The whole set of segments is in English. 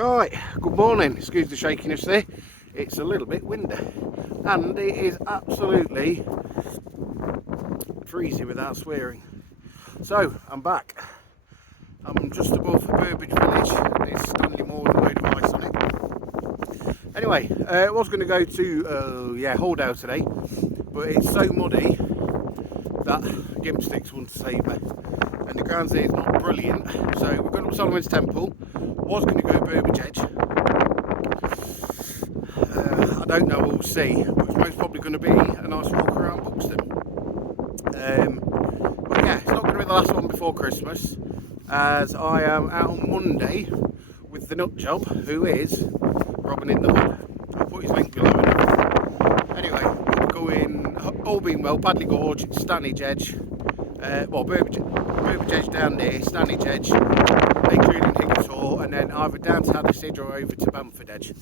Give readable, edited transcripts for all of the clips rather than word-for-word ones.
Right, good morning. Excuse the shakiness there. It's a little bit windy and it is absolutely freezing without swearing. So I'm back. I'm just above BUrbage Village. There's Stanley Moor with a load of ice on it. Anyway, I was going to go to Hordale today, but it's so muddy that gimp sticks wouldn't save me. And the grounds there is not brilliant. So we're going up Solomon's Temple. Was going to go BUrbage Edge. I don't know, we'll see. But it's most probably going to be a nice walk around Buxton. But yeah, it's not going to be the last one before Christmas, as I am out on Monday with the nut job, who is Robin in the Hood. I'll put his link below and everything. Anyway, we're going, all being well, Padley Gorge, Stanage Edge, BUrbage Edge down there, Stanage Edge, including Higgintor, and then either down to Haddisage or over to Bamford Edge.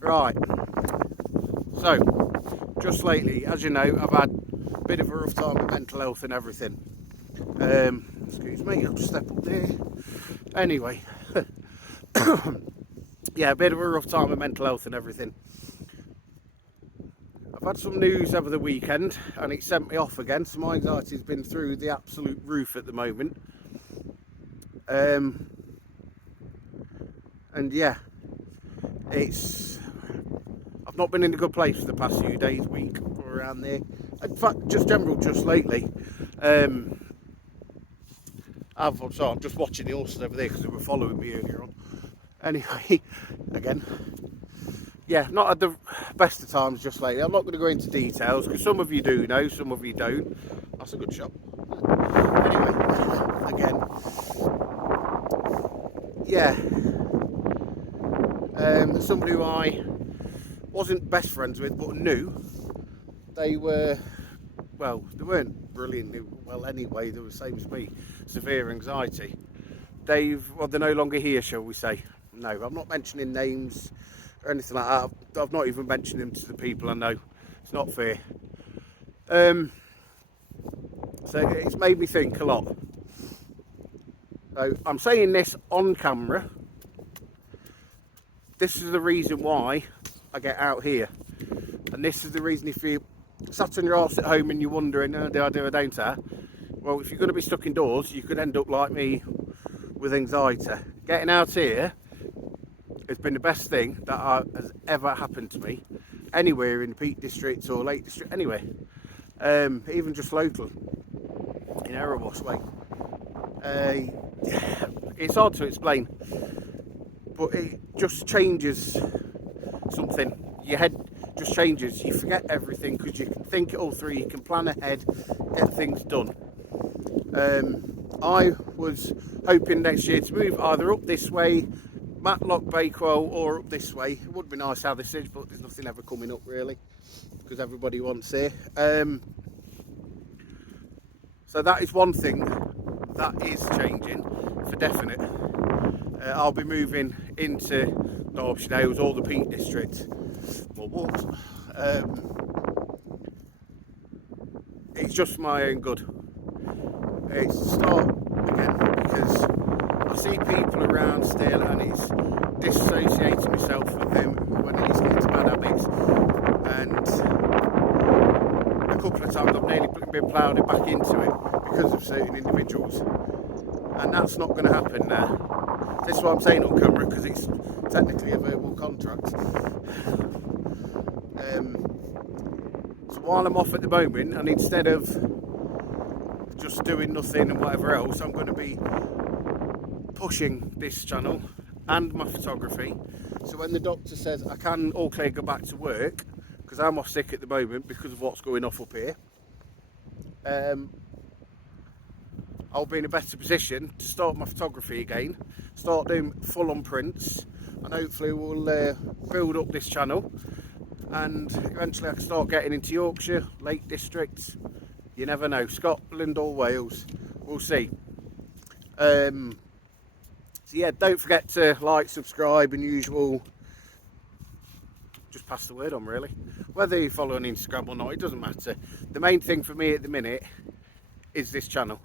Right, so just lately, as you know, I've had a bit of a rough time with mental health and everything. Excuse me, I'll just step up there. Anyway, yeah, a bit of a rough time with mental health and everything. I've had some news over the weekend and it sent me off again, so my anxiety's been through the absolute roof at the moment. And yeah, I've not been in a good place for the past few days, week, or around there. In fact, just lately. I'm just watching the horses over there because they were following me earlier on. Anyway, again, yeah, not at the best of times just lately. I'm not going to go into details because some of you do know, some of you don't. That's a good shot. Anyway, again, yeah, somebody who I wasn't best friends with but knew, they weren't brilliant. Well, anyway, they were the same as me, severe anxiety. They're no longer here, shall we say. No, I'm not mentioning names or anything like that. I've not even mentioned them to the people I know. It's not fair. So it's made me think a lot. So I'm saying this on camera. This is the reason why I get out here. And this is the reason if you sat on your arse at home and you're wondering, do I do or don't I? Well, if you're going to be stuck indoors, you could end up like me with anxiety. Getting out here has been the best thing that has ever happened to me, anywhere in the Peak District or Lake District, anywhere, even just local, in Erebus Way. It's hard to explain, but it just changes something. Your head just changes. You forget everything because you can think it all through. You can plan ahead, get things done. I was hoping next year to move either up this way, Matlock, Bakewell, or up this way. It would be nice how this is, but there's nothing ever coming up really because everybody wants it. So that is one thing that is changing for definite. I'll be moving into Derbyshire Dales or the Peak District. Well, what? It's just my own good. It's to start again because I see people around still and it's disassociating myself with them when it's getting to bad habits. And a couple of times I've nearly been ploughed back into it because of certain individuals. And that's not going to happen now. This is what I'm saying on camera because it's technically a verbal contract. So while I'm off at the moment, and instead of just doing nothing and whatever else, I'm going to be pushing this channel and my photography. So when the doctor says I can all clear go back to work, because I'm off sick at the moment because of what's going off up here, I'll be in a better position to start my photography again, start doing full-on prints, and hopefully we'll build up this channel, and eventually I can start getting into Yorkshire, Lake District, you never know, Scotland or Wales, we'll see. So yeah, don't forget to like, subscribe, and usual, just pass the word on really. Whether you follow on Instagram or not, it doesn't matter. The main thing for me at the minute is this channel,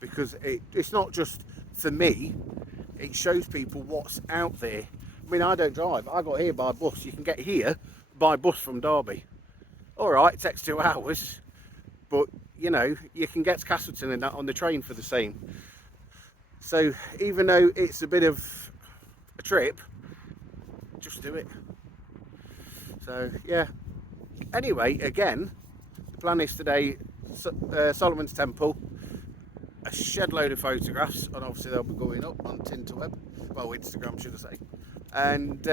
because it's not just for me, it shows people what's out there I mean, I don't drive. I got here by bus. You can get here by bus from Derby. All right, it takes 2 hours, but you know, you can get to Castleton and that on the train for the same. So even though it's a bit of a trip, just do it. So yeah. Anyway, again, the plan is today, Solomon's Temple, a shed load of photographs, and obviously they'll be going up on Tinterweb, well, Instagram should I say, and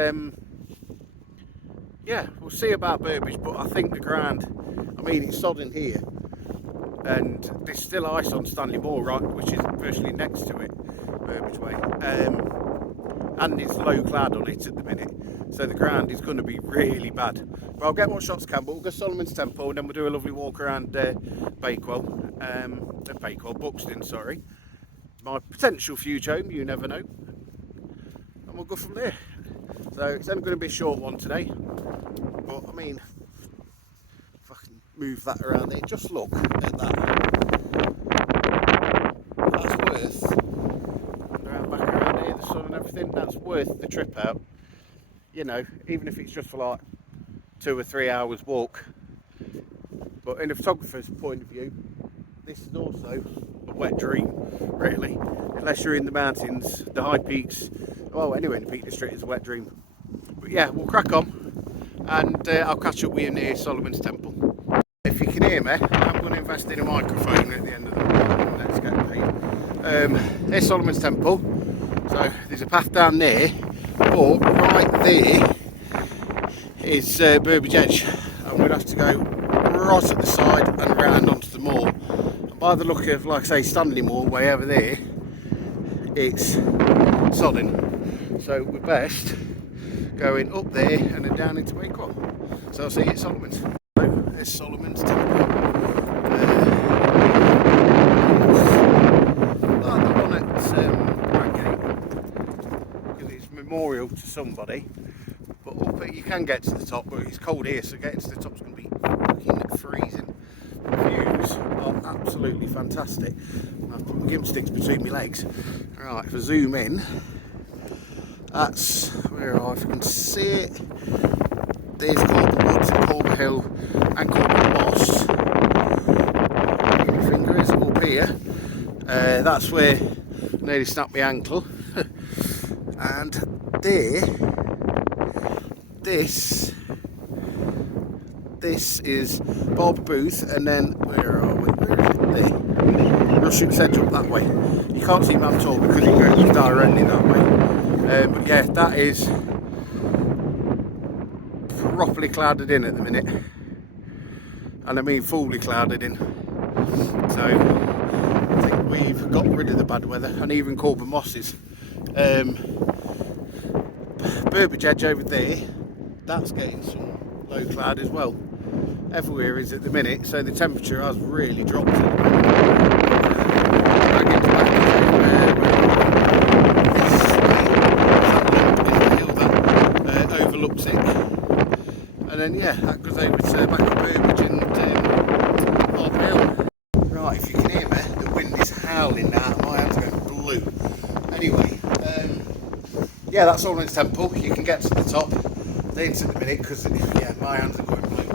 yeah, we'll see about Burbage, but I think the ground, I mean, it's sodding here, and there's still ice on Stanley Moor, right, which is virtually next to it, Burbage Way, and there's low cloud on it at the minute, so the ground is going to be really bad. But I'll get what shots can, but we'll go Solomon's Temple, and then we'll do a lovely walk around Buxton, sorry, my potential future home, you never know, and we'll go from there. So it's only going to be a short one today, but I mean, if I can move that around there, just look at that. That's worth, back around here, the sun and everything, that's worth the trip out. You know, even if it's just for like 2 or 3 hours walk. But in a photographer's point of view, this is also a wet dream, really. Unless you're in the mountains, the high peaks, well, anywhere in the Peak District is a wet dream. But yeah, we'll crack on, and I'll catch up with you near Solomon's Temple. If you can hear me, I'm going to invest in a microphone at the end of the video. Let's get paid. Here's Solomon's Temple. So there's a path down there, but right there is BUrbage Edge, and we'll have to go right at the side and round onto the moor. And by the look of, like I say, Stanley Moor way over there, it's sodding. So we're best going up there and then down into Bakewell. So I'll see you at Solomon's. So there's Solomon's Temple. Like the one at Bradgate, because it's memorial to somebody. But up you can get to the top, but it's cold here, so getting to the top is going to be fucking freezing. The views are absolutely fantastic. I've put my gimp sticks between my legs. Right, if I zoom in, that's where if you can see it. There's Corbar Woods and Corbar Hill and Corbar Moss. My fingers up here. That's where I nearly snapped my ankle. And there, this is Bob Booth, and then where are we? Where is it? There. Rushing Edge up that way. You can't see map at all because it goes directly that way. But yeah, that is properly clouded in at the minute, and I mean fully clouded in. So I think we've got rid of the bad weather, and even Corbar Mosses. BUrbage Edge over there, that's getting some low cloud as well. Everywhere is at the minute, so the temperature has really dropped at the moment. Overlooks it, and then yeah, that goes over to back up Burbage and Corbar Hill. Right, if you can hear me, the wind is howling now, my hands are going blue. Anyway, yeah, that's Solomon's Temple. You can get to the top. They ain't at the minute because yeah, my hands are going blue.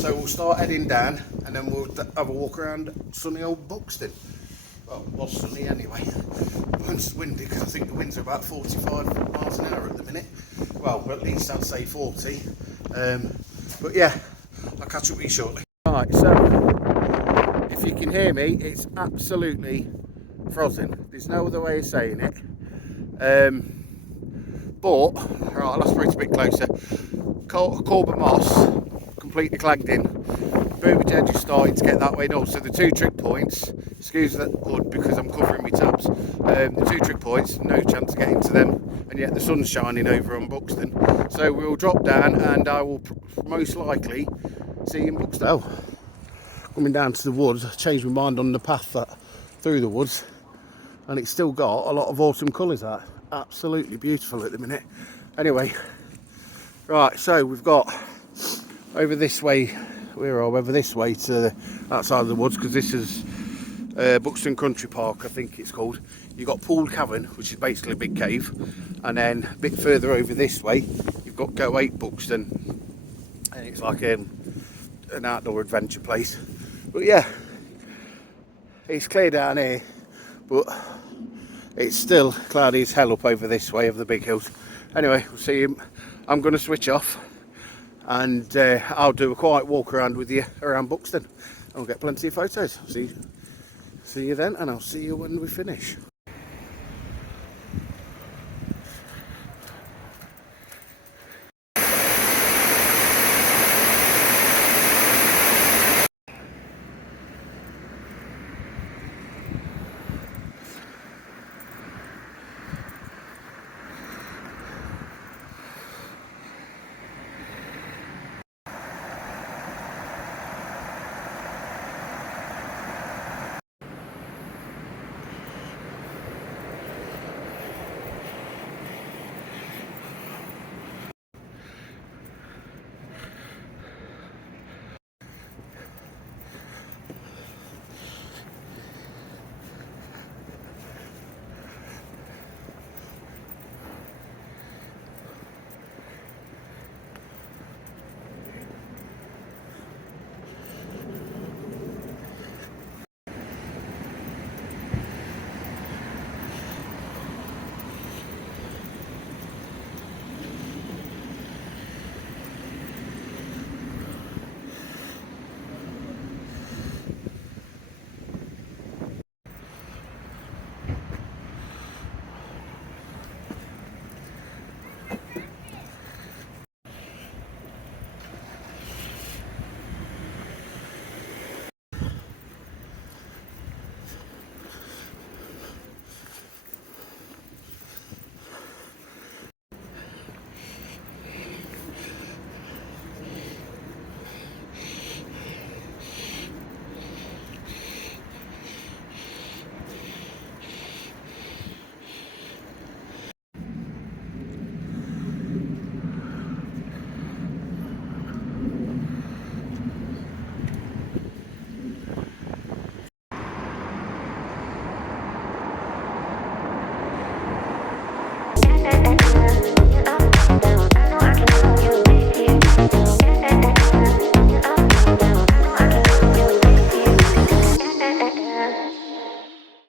So we'll start heading down, and then we'll have a walk around sunny old Buxton. Well, it was sunny anyway. It's windy because I think the winds are about 45 miles an hour at the minute. Well, at least I'd say 40. But yeah, I'll catch up with you shortly. Right, so if you can hear me, it's absolutely frozen. There's no other way of saying it. But right, let's bring it a bit closer. Corbar Moss completely clagged in. BUrbage Edge is starting to get that way north. So the 2 trick points, excuse that hood because I'm covering my tabs. The 2 trick points, no chance of getting to them, and yet the sun's shining over on Buxton. So we'll drop down, and I will most likely see you in Buxton. Oh, coming down to the woods, I changed my mind on the path through the woods, and it's still got a lot of autumn colours out. Absolutely beautiful at the minute. Anyway, right, so we've got over this way, we're over this way to outside of the woods, because this is Buxton Country Park, I think it's called. You've got Pool Cavern, which is basically a big cave, and then a bit further over this way you've got Go 8 Buxton, and it's like an outdoor adventure place. But yeah, it's clear down here, but it's still cloudy as hell up over this way of the big hills. Anyway, we'll see you. I'm going to switch off, and I'll do a quiet walk around with you around Buxton. I'll get plenty of photos. See you then, and I'll see you when we finish.